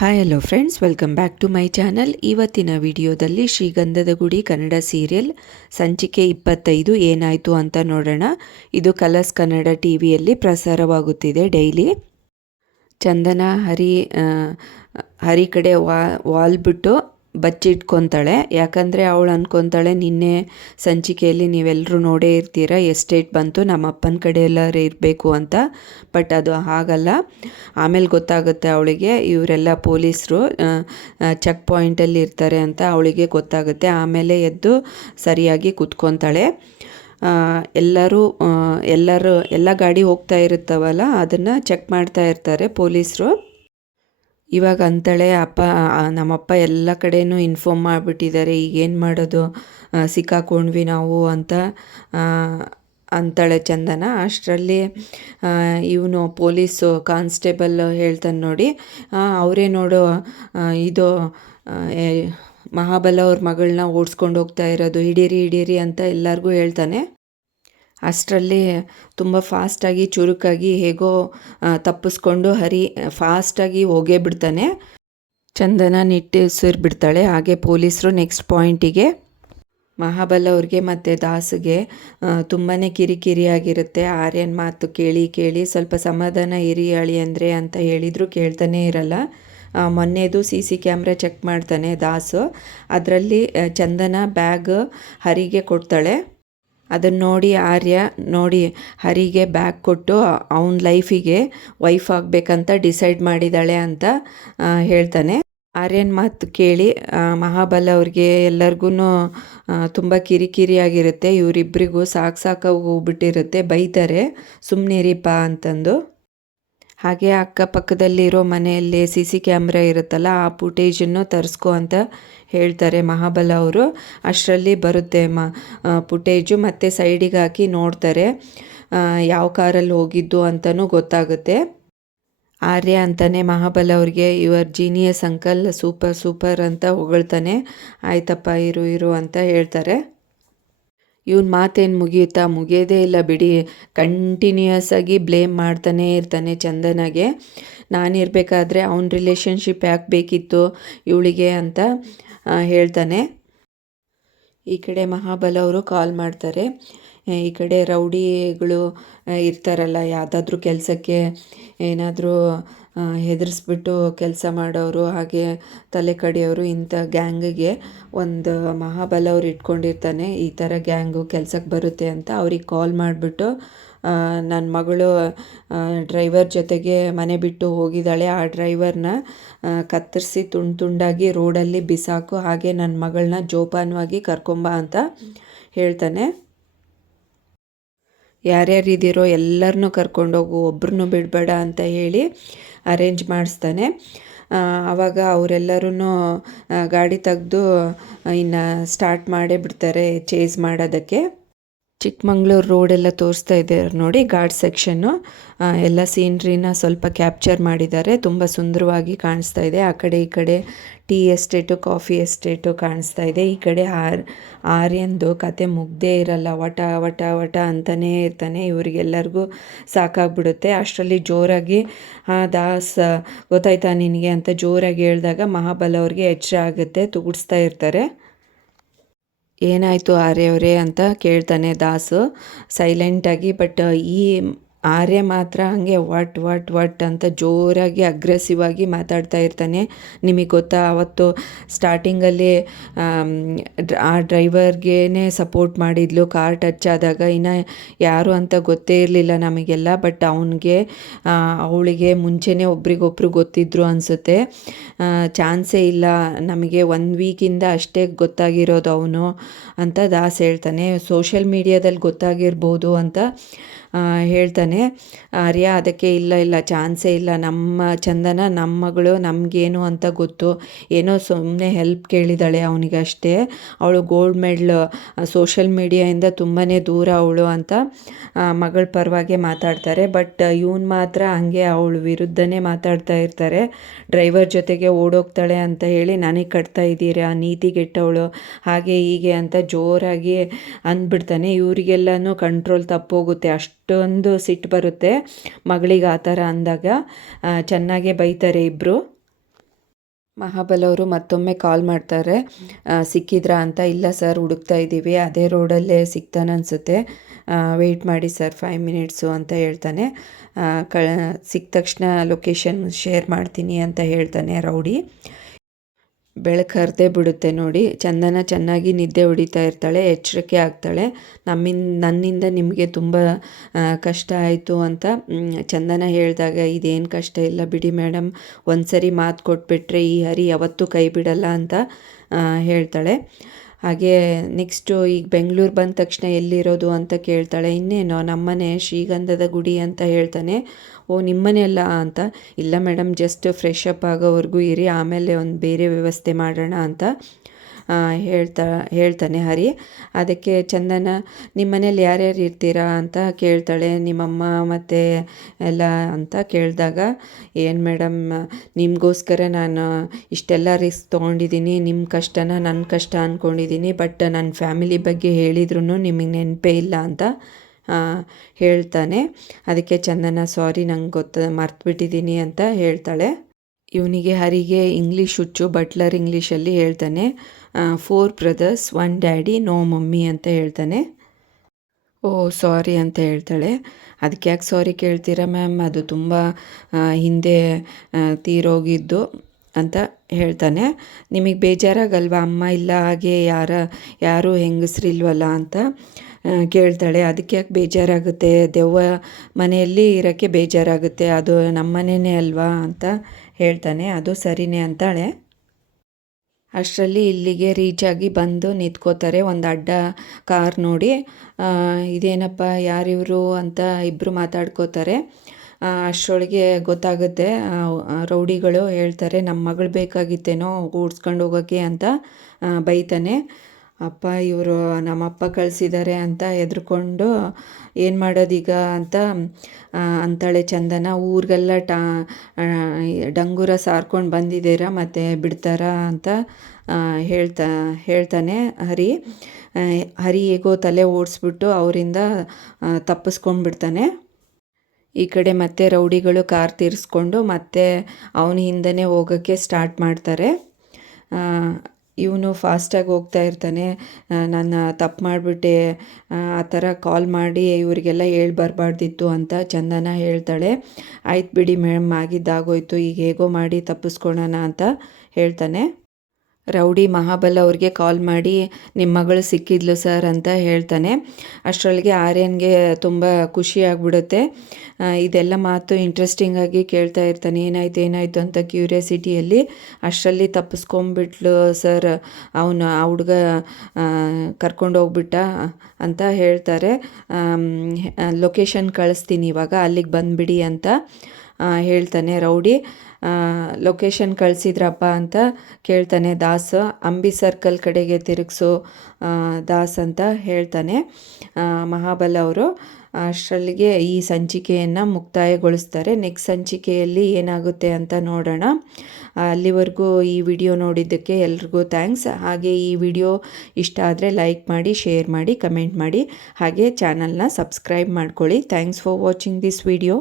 Hi hello friends, welcome back to my channel. ಇವತ್ತಿನ ವಿಡಿಯೋದಲ್ಲಿ ಶ್ರೀಗಂಧದ ಗುಡಿ ಕನ್ನಡ ಸೀರಿಯಲ್ ಸಂಚಿಕೆ 25 ಏನಾಯಿತು ಅಂತ ನೋಡೋಣ. ಇದು ಕಲರ್ಸ್ ಕನ್ನಡ ಟಿವಿಯಲ್ಲಿ ಪ್ರಸಾರವಾಗುತ್ತಿದೆ ಡೈಲಿ. ಚಂದನ ಹರಿ ಕಡೆ ವಾಲ್ ಬಿಟ್ಟು ಬಚ್ಚಿಟ್ಕೊತಾಳೆ. ಯಾಕಂದರೆ ಅವಳು ಅಂದ್ಕೊತಾಳೆ, ನಿನ್ನೆ ಸಂಚಿಕೆಯಲ್ಲಿ ನೀವೆಲ್ಲರೂ ನೋಡೇ ಇರ್ತೀರ ಎಸ್ಟೇಟ್ ಬಂತು, ನಮ್ಮ ಅಪ್ಪನ ಕಡೆ ಎಲ್ಲರೂ ಇರಬೇಕು ಅಂತ. ಬಟ್ ಅದು ಹಾಗಲ್ಲ. ಆಮೇಲೆ ಗೊತ್ತಾಗುತ್ತೆ ಅವಳಿಗೆ ಇವರೆಲ್ಲ ಪೊಲೀಸರು ಚೆಕ್ ಪಾಯಿಂಟಲ್ಲಿ ಇರ್ತಾರೆ ಅಂತ ಅವಳಿಗೆ ಗೊತ್ತಾಗುತ್ತೆ. ಆಮೇಲೆ ಎದ್ದು ಸರಿಯಾಗಿ ಕೂತ್ಕೊತಾಳೆ. ಎಲ್ಲ ಗಾಡಿ ಹೋಗ್ತಾ ಇರುತ್ತವಲ್ಲ, ಅದನ್ನು ಚೆಕ್ ಮಾಡ್ತಾ ಇರ್ತಾರೆ ಪೊಲೀಸರು. ಇವಾಗ ಅಂತಾಳೆ, ನಮ್ಮಪ್ಪ ಎಲ್ಲ ಕಡೆಯೂ ಇನ್ಫಾರ್ಮ್ ಮಾಡಿಬಿಟ್ಟಿದ್ದಾರೆ, ಈಗೇನು ಮಾಡೋದು, ಸಿಕ್ಕಾಕೊಂಡ್ವಿ ನಾವು ಅಂತ ಅಂತಾಳೆ ಚಂದನ. ಅಷ್ಟರಲ್ಲಿ ಇವನು ಪೊಲೀಸು ಕಾನ್ಸ್ಟೇಬಲ್ ಹೇಳ್ತಾನೆ, ನೋಡಿ ಅವರೇ ನೋಡು, ಇದು ಮಹಾಬಲ ಅವ್ರ ಮಗಳನ್ನ ಓಡಿಸ್ಕೊಂಡು ಹೋಗ್ತಾ ಇರೋದು, ಹಿಡೀರಿ ಅಂತ ಎಲ್ಲರಿಗೂ ಹೇಳ್ತಾನೆ. ಅಷ್ಟರಲ್ಲಿ ತುಂಬ ಫಾಸ್ಟಾಗಿ ಚುರುಕಾಗಿ ಹೇಗೋ ತಪ್ಪಿಸ್ಕೊಂಡು ಹರಿ ಫಾಸ್ಟಾಗಿ ಹೋಗೇ ಬಿಡ್ತಾನೆ. ಚಂದನ ನಿಟ್ಟುಸಿರ್ಬಿಡ್ತಾಳೆ. ಹಾಗೆ ಪೊಲೀಸರು ನೆಕ್ಸ್ಟ್ ಪಾಯಿಂಟಿಗೆ ಮಹಾಬಲ ಅವ್ರಿಗೆ ಮತ್ತು ದಾಸ್ಗೆ ತುಂಬಾ ಕಿರಿಕಿರಿಯಾಗಿರುತ್ತೆ. ಆರ್ಯನ್ ಮಾತು ಕೇಳಿ ಸ್ವಲ್ಪ ಸಮಾಧಾನ ಇರಿ ಅಳಿ ಅಂತ ಹೇಳಿದ್ರು ಕೇಳ್ತಾನೇ ಇರಲ್ಲ. ಮೊನ್ನೆದು CC ಕ್ಯಾಮ್ರಾ ಚೆಕ್ ಮಾಡ್ತಾನೆ ದಾಸು. ಅದರಲ್ಲಿ ಚಂದನ ಬ್ಯಾಗ್ ಹರಿಗೆ ಕೊಡ್ತಾಳೆ. ಅದನ್ನು ನೋಡಿ ಆರ್ಯ ಹರಿಗೆ ಬ್ಯಾಗ್ ಕೊಟ್ಟು ಅವನ ಲೈಫಿಗೆ ವೈಫ್ ಆಗಬೇಕಂತ ಡಿಸೈಡ್ ಮಾಡಿದ್ದಾಳೆ ಅಂತ ಹೇಳ್ತಾನೆ. ಆರ್ಯನ್ ಮಾತು ಕೇಳಿ ಮಹಾಬಲ ಅವ್ರಿಗೆ ಎಲ್ಲರಿಗೂ ತುಂಬ ಕಿರಿಕಿರಿಯಾಗಿರುತ್ತೆ. ಇವರಿಬ್ಬರಿಗೂ ಸಾಕಾಗಿ ಹೋಗ್ಬಿಟ್ಟಿರುತ್ತೆ. ಬೈತಾರೆ, ಸುಮ್ಮನಿರಿಪ್ಪ ಅಂತಂದು. ಹಾಗೆ ಅಕ್ಕಪಕ್ಕದಲ್ಲಿರೋ ಮನೆಯಲ್ಲಿ CC ಕ್ಯಾಮ್ರಾ ಇರುತ್ತಲ್ಲ, ಆ ಫುಟೇಜನ್ನು ತರಿಸ್ಕೊ ಅಂತ ಹೇಳ್ತಾರೆ ಮಹಾಬಲ ಅವರು. ಅಷ್ಟರಲ್ಲಿ ಬರುತ್ತೆ ಫುಟೇಜು. ಮತ್ತು ಸೈಡಿಗೆ ಹಾಕಿ ನೋಡ್ತಾರೆ ಯಾವ ಕಾರಲ್ಲಿ ಹೋಗಿದ್ದು ಅಂತಲೂ ಗೊತ್ತಾಗುತ್ತೆ. ಆರ್ಯ ಅಂತಾನೆ ಮಹಾಬಲ ಅವ್ರಿಗೆ, ಯುವರ್ ಜೀನಿಯಸ್ ಅಂಕಲ್, ಸೂಪರ್ ಅಂತ ಹೊಗಳ್ತಾನೆ. ಆಯ್ತಪ್ಪ ಇರು ಅಂತ ಹೇಳ್ತಾರೆ. ಇವನ್ ಮಾತೇನು ಮುಗಿಯೋದೇ ಇಲ್ಲ ಬಿಡಿ. ಕಂಟಿನ್ಯೂಯಸ್ ಆಗಿ ಬ್ಲೇಮ್ ಮಾಡ್ತಾನೇ ಇರ್ತಾನೆ ಚಂದನಗೆ. ನಾನಿರಬೇಕಾದ್ರೆ ಅವನ ರಿಲೇಷನ್ಶಿಪ್ ಯಾಕೆ ಬೇಕಿತ್ತು ಇವಳಿಗೆ ಅಂತ ಹೇಳ್ತಾನೆ. ಈ ಕಡೆ ಮಹಾಬಲ ಅವರು ಕಾಲ್ ಮಾಡ್ತಾರೆ. ಈ ಕಡೆ ರೌಡಿಗಳು ಇರ್ತಾರಲ್ಲ, ಯಾವುದಾದ್ರೂ ಕೆಲಸಕ್ಕೆ ಏನಾದರೂ ಹೆದರಿಸ್ಬಿಟ್ಟು ಕೆಲಸ ಮಾಡೋರು, ಹಾಗೆ ತಲೆ ಕಡಿಯೋರು, ಇಂಥ ಗ್ಯಾಂಗಿಗೆ ಒಂದು ಮಹಾಬಲ ಅವ್ರು ಇಟ್ಕೊಂಡಿರ್ತಾನೆ. ಈ ಥರ ಗ್ಯಾಂಗು ಕೆಲಸಕ್ಕೆ ಬರುತ್ತೆ ಅಂತ ಅವ್ರಿಗೆ ಕಾಲ್ ಮಾಡಿಬಿಟ್ಟು, ನನ್ನ ಮಗಳು ಡ್ರೈವರ್ ಜೊತೆಗೆ ಮನೆ ಬಿಟ್ಟು ಹೋಗಿದ್ದಾಳೆ, ಆ ಡ್ರೈವರ್ನ ಕತ್ತರಿಸಿ ತುಂಡಾಗಿ ರೋಡಲ್ಲಿ ಬಿಸಾಕು, ಹಾಗೆ ನನ್ನ ಮಗಳನ್ನ ಜೋಪಾನವಾಗಿ ಕರ್ಕೊಂಬ ಅಂತ ಹೇಳ್ತಾನೆ. ಯಾರ್ಯಾರಿದ್ದೀರೋ ಎಲ್ಲರನ್ನೂ ಕರ್ಕೊಂಡೋಗು, ಒಬ್ರನ್ನೂ ಬಿಡಬೇಡ ಅಂತ ಹೇಳಿ ಅರೇಂಜ್ ಮಾಡಿಸ್ತಾನೆ. ಆವಾಗ ಅವರೆಲ್ಲರೂ ಗಾಡಿ ತೆಗೆದು ಇನ್ನು ಸ್ಟಾರ್ಟ್ ಮಾಡೇ ಬಿಡ್ತಾರೆ ಚೇಸ್ ಮಾಡೋದಕ್ಕೆ. ಚಿಕ್ಕಮಂಗ್ಳೂರು ರೋಡೆಲ್ಲ ತೋರಿಸ್ತಾ ಇದ್ದಾರೆ ನೋಡಿ, ಘಾಟ್ ಸೆಕ್ಷನ್ನು. ಎಲ್ಲ ಸೀನ್ರಿನ ಸ್ವಲ್ಪ ಕ್ಯಾಪ್ಚರ್ ಮಾಡಿದ್ದಾರೆ, ತುಂಬ ಸುಂದರವಾಗಿ ಕಾಣಿಸ್ತಾ ಇದೆ. ಆ ಕಡೆ ಈ ಕಡೆ ಟೀ ಎಸ್ಟೇಟು, ಕಾಫಿ ಎಸ್ಟೇಟು ಕಾಣಿಸ್ತಾ ಇದೆ. ಈ ಕಡೆ ಆರ್ಯಂದು ಕತೆ ಮುಗ್ದೇ ಇರಲ್ಲ, ವಟ ಅಂತಲೇ ಇರ್ತಾನೆ. ಇವರಿಗೆಲ್ಲರಿಗೂ ಸಾಕಾಗ್ಬಿಡುತ್ತೆ. ಅಷ್ಟರಲ್ಲಿ ಜೋರಾಗಿ ದಾಸ್ ಗೊತ್ತಾಯ್ತಾ ನಿನಗೆ ಅಂತ ಜೋರಾಗಿ ಹೇಳಿದಾಗ ಮಹಾಬಲ ಅವ್ರಿಗೆ ಎಚ್ಚರ ಆಗುತ್ತೆ. ತುಗುಡಿಸ್ತಾ ಇರ್ತಾರೆ. ಏನಾಯಿತು ಆರ್ಯವರೇ ಅಂತ ಕೇಳ್ತಾನೆ ದಾಸು ಸೈಲೆಂಟಾಗಿ. ಬಟ್ ಈ ಆರ್ಯ ಮಾತ್ರ ಹಾಗೆ ವಟ್ ಅಂತ ಜೋರಾಗಿ ಅಗ್ರೆಸಿವ್ ಆಗಿ ಮಾತಾಡ್ತಾ ಇರ್ತಾನೆ. ನಿಮಗೆ ಗೊತ್ತಾ, ಅವತ್ತು ಸ್ಟಾರ್ಟಿಂಗಲ್ಲಿ ಆ ಡ್ರೈವರ್ಗೇ ಸಪೋರ್ಟ್ ಮಾಡಿದ್ಲು ಕಾರ್ ಟಚ್ ಆದಾಗ. ಇನ್ನು ಯಾರು ಅಂತ ಗೊತ್ತೇ ಇರಲಿಲ್ಲ ನಮಗೆಲ್ಲ. ಬಟ್ ಅವಳಿಗೆ ಮುಂಚೆನೇ ಒಬ್ರಿಗೊಬ್ರು ಗೊತ್ತಿದ್ರು ಅನಿಸುತ್ತೆ. ಚಾನ್ಸೇ ಇಲ್ಲ, ನಮಗೆ 1 ವೀಕಿಂದ ಅಷ್ಟೇ ಗೊತ್ತಾಗಿರೋದು ಅವನು ಅಂತ ದಾಸ್ ಹೇಳ್ತಾನೆ. ಸೋಷಿಯಲ್ ಮೀಡಿಯಾದಲ್ಲಿ ಗೊತ್ತಾಗಿರ್ಬೋದು ಅಂತ ಹೇಳ್ತಾನೆ ಆರ್ಯ. ಅದಕ್ಕೆ ಇಲ್ಲ ಚಾನ್ಸೇ ಇಲ್ಲ, ನಮ್ಮ ಚಂದನ ನಮ್ಮ ಮಗಳು, ನಮಗೇನು ಅಂತ ಗೊತ್ತು, ಏನೋ ಸುಮ್ಮನೆ ಹೆಲ್ಪ್ ಕೇಳಿದಾಳೆ ಅವನಿಗೆ ಅಷ್ಟೇ. ಅವಳು ಗೋಲ್ಡ್ ಮೆಡಲ್, ಸೋಷಿಯಲ್ ಮೀಡಿಯಾಯಿಂದ ತುಂಬಾ ದೂರ ಅವಳು ಅಂತ ಮಗಳ ಪರವಾಗಿ ಮಾತಾಡ್ತಾರೆ. ಬಟ್ ಇವನು ಮಾತ್ರ ಹಂಗೆ ಅವಳ ವಿರುದ್ಧನೇ ಮಾತಾಡ್ತಾ ಇರ್ತಾರೆ. ಡ್ರೈವರ್ ಜೊತೆಗೆ ಓಡೋಗ್ತಾಳೆ ಅಂತ ಹೇಳಿ ನನಗೆ ಕಟ್ತಾ ಇದ್ದೀರಾ, ನೀತಿಗೆಟ್ಟವಳು, ಹಾಗೆ ಹೀಗೆ ಅಂತ ಜೋರಾಗಿ ಅಂದ್ಬಿಡ್ತಾನೆ. ಇವರಿಗೆಲ್ಲನೂ ಕಂಟ್ರೋಲ್ ತಪ್ಪೋಗುತ್ತೆ. ಅಷ್ಟೊಂದು ಸಿಟ್ಟು ಬರುತ್ತೆ ಮಗಳಿಗೆ ಆ ಥರ ಅಂದಾಗ. ಚೆನ್ನಾಗೇ ಬೈತಾರೆ ಇಬ್ಬರು. ಮಹಾಬಲ್ ಅವರು ಮತ್ತೊಮ್ಮೆ ಕಾಲ್ ಮಾಡ್ತಾರೆ. ಸಿಕ್ಕಿದ್ರಾ ಅಂತ. ಇಲ್ಲ ಸರ್, ಹುಡುಕ್ತಾ ಇದ್ದೀವಿ, ಅದೇ ರೋಡಲ್ಲೇ ಸಿಗ್ತಾನೆ ಅನಿಸುತ್ತೆ, ವೆಯ್ಟ್ ಮಾಡಿ ಸರ್ 5 ಮಿನಿಟ್ಸು ಅಂತ ಹೇಳ್ತಾನೆ. ಸಿಕ್ಕ ತಕ್ಷಣ ಲೊಕೇಶನ್ ಶೇರ್ ಮಾಡ್ತೀನಿ ಅಂತ ಹೇಳ್ತಾನೆ ರೌಡಿ. ಬೆಳಕು ಹರಿದೇ ಬಿಡುತ್ತೆ ನೋಡಿ. ಚಂದನ ಚೆನ್ನಾಗಿ ನಿದ್ದೆ ಹೊಡಿತಾ ಇರ್ತಾಳೆ, ಎಚ್ಚರಿಕೆ ಆಗ್ತಾಳೆ. ನನ್ನಿಂದ ನಿಮಗೆ ತುಂಬ ಕಷ್ಟ ಆಯಿತು ಅಂತ ಚಂದನ ಹೇಳಿದಾಗ, ಇದೇನು ಕಷ್ಟ ಇಲ್ಲ ಬಿಡಿ ಮೇಡಮ್, ಒಂದು ಸರಿ ಮಾತು ಕೊಟ್ಬಿಟ್ರೆ ಈ ಹರಿ ಯಾವತ್ತೂ ಕೈ ಬಿಡಲ್ಲ ಅಂತ ಹೇಳ್ತಾಳೆ. ಹಾಗೆ ನೆಕ್ಸ್ಟು ಈಗ ಬೆಂಗಳೂರು ಬಂದ ತಕ್ಷಣ ಎಲ್ಲಿರೋದು ಅಂತ ಕೇಳ್ತಾಳೆ. ಇನ್ನೇನೋ ನಮ್ಮನೆ ಶ್ರೀಗಂಧದ ಗುಡಿ ಅಂತ ಹೇಳ್ತಾನೆ. ಓ, ನಿಮ್ಮನೆ ಅಲ್ಲ ಅಂತ. ಇಲ್ಲ ಮೇಡಮ್, ಜಸ್ಟ್ ಫ್ರೆಶ್ ಅಪ್ ಆಗೋವರೆಗೂ ಇರಿ, ಆಮೇಲೆ ಒಂದು ಬೇರೆ ವ್ಯವಸ್ಥೆ ಮಾಡೋಣ ಅಂತ ಹೇಳ್ತಾನೆ ಹರಿ. ಅದಕ್ಕೆ ಚಂದನ, ನಿಮ್ಮ ಮನೇಲಿ ಯಾರ್ಯಾರು ಇರ್ತೀರಾ ಅಂತ ಕೇಳ್ತಾಳೆ. ನಿಮ್ಮಮ್ಮ ಮತ್ತು ಎಲ್ಲ ಅಂತ ಕೇಳಿದಾಗ, ಏನು ಮೇಡಮ್, ನಿಮಗೋಸ್ಕರ ನಾನು ಇಷ್ಟೆಲ್ಲ ರಿಸ್ಕ್ ತೊಗೊಂಡಿದ್ದೀನಿ, ನಿಮ್ಮ ಕಷ್ಟನ ನನ್ನ ಕಷ್ಟ ಅಂದ್ಕೊಂಡಿದ್ದೀನಿ, ಬಟ್ ನನ್ನ ಫ್ಯಾಮಿಲಿ ಬಗ್ಗೆ ಹೇಳಿದ್ರೂ ನಿಮಗೆ ನೆನಪೇ ಇಲ್ಲ ಅಂತ ಹೇಳ್ತಾನೆ. ಅದಕ್ಕೆ ಚಂದನ, ಸಾರಿ, ನಂಗೆ ಮರ್ತುಬಿಟ್ಟಿದ್ದೀನಿ ಅಂತ ಹೇಳ್ತಾಳೆ. ಇವನಿಗೆ ಹರಿಗೆ ಇಂಗ್ಲೀಷ್ ಹುಚ್ಚು. ಬಟ್ಲರ್ ಇಂಗ್ಲೀಷಲ್ಲಿ ಹೇಳ್ತಾನೆ, 4 ಬ್ರದರ್ಸ್ 1 ಡ್ಯಾಡಿ ನೋ ಮಮ್ಮಿ ಅಂತ ಹೇಳ್ತಾನೆ. ಓ, ಸಾರಿ ಅಂತ ಹೇಳ್ತಾಳೆ. ಅದಕ್ಕೆ ಯಾಕೆ ಸಾರಿ ಕೇಳ್ತೀರಾ ಮ್ಯಾಮ್, ಅದು ತುಂಬ ಹಿಂದೆ ತೀರೋಗಿದ್ದು ಅಂತ ಹೇಳ್ತಾನೆ. ನಿಮಗೆ ಬೇಜಾರಾಗಲ್ವಾ ಅಮ್ಮ ಇಲ್ಲ ಹಾಗೆ ಯಾರೂ ಹೆಂಗಸ್ರಿಲ್ವಲ್ಲ ಅಂತ ಕೇಳ್ತಾಳೆ. ಅದಕ್ಕೆ ಯಾಕೆ ಬೇಜಾರಾಗುತ್ತೆ, ದೆವ್ವ ಮನೆಯಲ್ಲಿ ಇರೋಕ್ಕೆ ಬೇಜಾರಾಗುತ್ತೆ, ಅದು ನಮ್ಮ ಮನೆಯೇ ಅಲ್ವಾ ಅಂತ ಹೇಳ್ತಾನೆ. ಅದು ಸರಿನೇ ಅಂತಾಳೆ. ಅಷ್ಟರಲ್ಲಿ ಇಲ್ಲಿಗೆ ರೀಚ್ ಆಗಿ ಬಂದು ನಿಂತ್ಕೋತಾರೆ. ಒಂದು ಅಡ್ಡ ಕಾರ್ ನೋಡಿ, ಇದೇನಪ್ಪ ಯಾರಿವರು ಅಂತ ಇಬ್ಬರು ಮಾತಾಡ್ಕೋತಾರೆ. ಅಷ್ಟರೊಳಗೆ ಗೊತ್ತಾಗುತ್ತೆ, ರೌಡಿಗಳು ಹೇಳ್ತಾರೆ, ನಮ್ಮ ಮಗಳು ಬೇಕಾಗಿತ್ತೇನೋ ಓಡಿಸ್ಕೊಂಡು ಹೋಗೋಕ್ಕೆ ಅಂತ ಬೈತಾನೆ. ಅಪ್ಪ, ಇವರು ನಮ್ಮಪ್ಪ ಕಳಿಸಿದ್ದಾರೆ ಅಂತ ಹೆದ್ರುಕೊಂಡು ಏನು ಮಾಡೋದೀಗ ಅಂತ ಅಂತಾಳೆ ಚಂದನ. ಊರಿಗೆಲ್ಲ ಡಂಗೂರ ಸಾರ್ಕೊಂಡು ಬಂದಿದ್ದೀರಾ, ಮತ್ತು ಬಿಡ್ತಾರಾ ಅಂತ ಹೇಳ್ತಾನೆ ಹರಿ. ಹೇಗೋ ತಲೆ ಓಡಿಸ್ಬಿಟ್ಟು ಅವರಿಂದ ತಪ್ಪಿಸ್ಕೊಂಡ್ಬಿಡ್ತಾನೆ. ಈ ಕಡೆ ಮತ್ತೆ ರೌಡಿಗಳು ಕಾರ್ ತಿರ್ಸ್ಕೊಂಡು ಮತ್ತೆ ಅವನ ಹಿಂದೆನೇ ಹೋಗೋಕ್ಕೆ ಸ್ಟಾರ್ಟ್ ಮಾಡ್ತಾರೆ. ಇವನು ಫಾಸ್ಟಾಗಿ ಹೋಗ್ತಾ ಇರ್ತಾನೆ. ನಾನು ತಪ್ಪು ಮಾಡಿಬಿಟ್ಟೆ, ಆ ಥರ ಕಾಲ್ ಮಾಡಿ ಇವರಿಗೆಲ್ಲ ಬರಬಾರ್ದಿತ್ತು ಅಂತ ಚಂದನ ಹೇಳ್ತಾಳೆ. ಆಯ್ತು ಬಿಡಿ ಮೇಡಮ್, ಆಗಿದ್ದಾಗೋಯ್ತು, ಈಗ ಹೇಗೋ ಮಾಡಿ ತಪ್ಪಿಸ್ಕೊಳ್ಳೋಣ ಅಂತ ಹೇಳ್ತಾನೆ. ರೌಡಿ ಮಹಾಬಲ್ ಅವ್ರಿಗೆ ಕಾಲ್ ಮಾಡಿ, ನಿಮ್ಮ ಮಗಳು ಸಿಕ್ಕಿದ್ಲು ಸರ್ ಅಂತ ಹೇಳ್ತಾನೆ. ಅಷ್ಟರೊಳಗೆ ಆರ್ಯನ್ಗೆ ತುಂಬ ಖುಷಿ ಆಗಿಬಿಡುತ್ತೆ. ಇದೆಲ್ಲ ಮಾತು ಇಂಟ್ರೆಸ್ಟಿಂಗಾಗಿ ಕೇಳ್ತಾ ಇರ್ತಾನೆ, ಏನಾಯ್ತು ಅಂತ ಕ್ಯೂರಿಯಾಸಿಟಿಯಲ್ಲಿ. ಅಷ್ಟರಲ್ಲಿ ತಪ್ಪಿಸ್ಕೊಂಬಿಟ್ಲು ಸರ್, ಆ ಹುಡುಗ ಕರ್ಕೊಂಡು ಹೋಗ್ಬಿಟ್ಟ ಅಂತ ಹೇಳ್ತಾರೆ. ಲೊಕೇಶನ್ ಕಳಿಸ್ತೀನಿ ಇವಾಗ, ಅಲ್ಲಿಗೆ ಬಂದುಬಿಡಿ ಅಂತ ಹೇಳ್ತಾನೆ ರೌಡಿ. ಲೊಕೇಶನ್ ಕಳಿಸಿದ್ರಪ್ಪ ಅಂತ ಕೇಳ್ತಾನೆ ದಾಸ್. ಅಂಬಿ ಸರ್ಕಲ್ ಕಡೆಗೆ ತಿರುಗಿಸು ದಾಸ್ ಅಂತ ಹೇಳ್ತಾನೆ ಮಹಾಬಲ್ ಅವರು. ಅಷ್ಟರಲ್ಲಿಗೆ ಈ ಸಂಚಿಕೆಯನ್ನು ಮುಕ್ತಾಯಗೊಳಿಸ್ತಾರೆ. ನೆಕ್ಸ್ಟ್ ಸಂಚಿಕೆಯಲ್ಲಿ ಏನಾಗುತ್ತೆ ಅಂತ ನೋಡೋಣ. ಅಲ್ಲಿವರೆಗೂ ಈ ವಿಡಿಯೋ ನೋಡಿದ್ದಕ್ಕೆ ಎಲ್ರಿಗೂ ಥ್ಯಾಂಕ್ಸ್. ಹಾಗೆ ಈ ವಿಡಿಯೋ ಇಷ್ಟ ಆದರೆ ಲೈಕ್ ಮಾಡಿ, ಶೇರ್ ಮಾಡಿ, ಕಮೆಂಟ್ ಮಾಡಿ, ಹಾಗೆ ಚಾನಲ್ನ ಸಬ್ಸ್ಕ್ರೈಬ್ ಮಾಡ್ಕೊಳ್ಳಿ. Thanks for watching this video.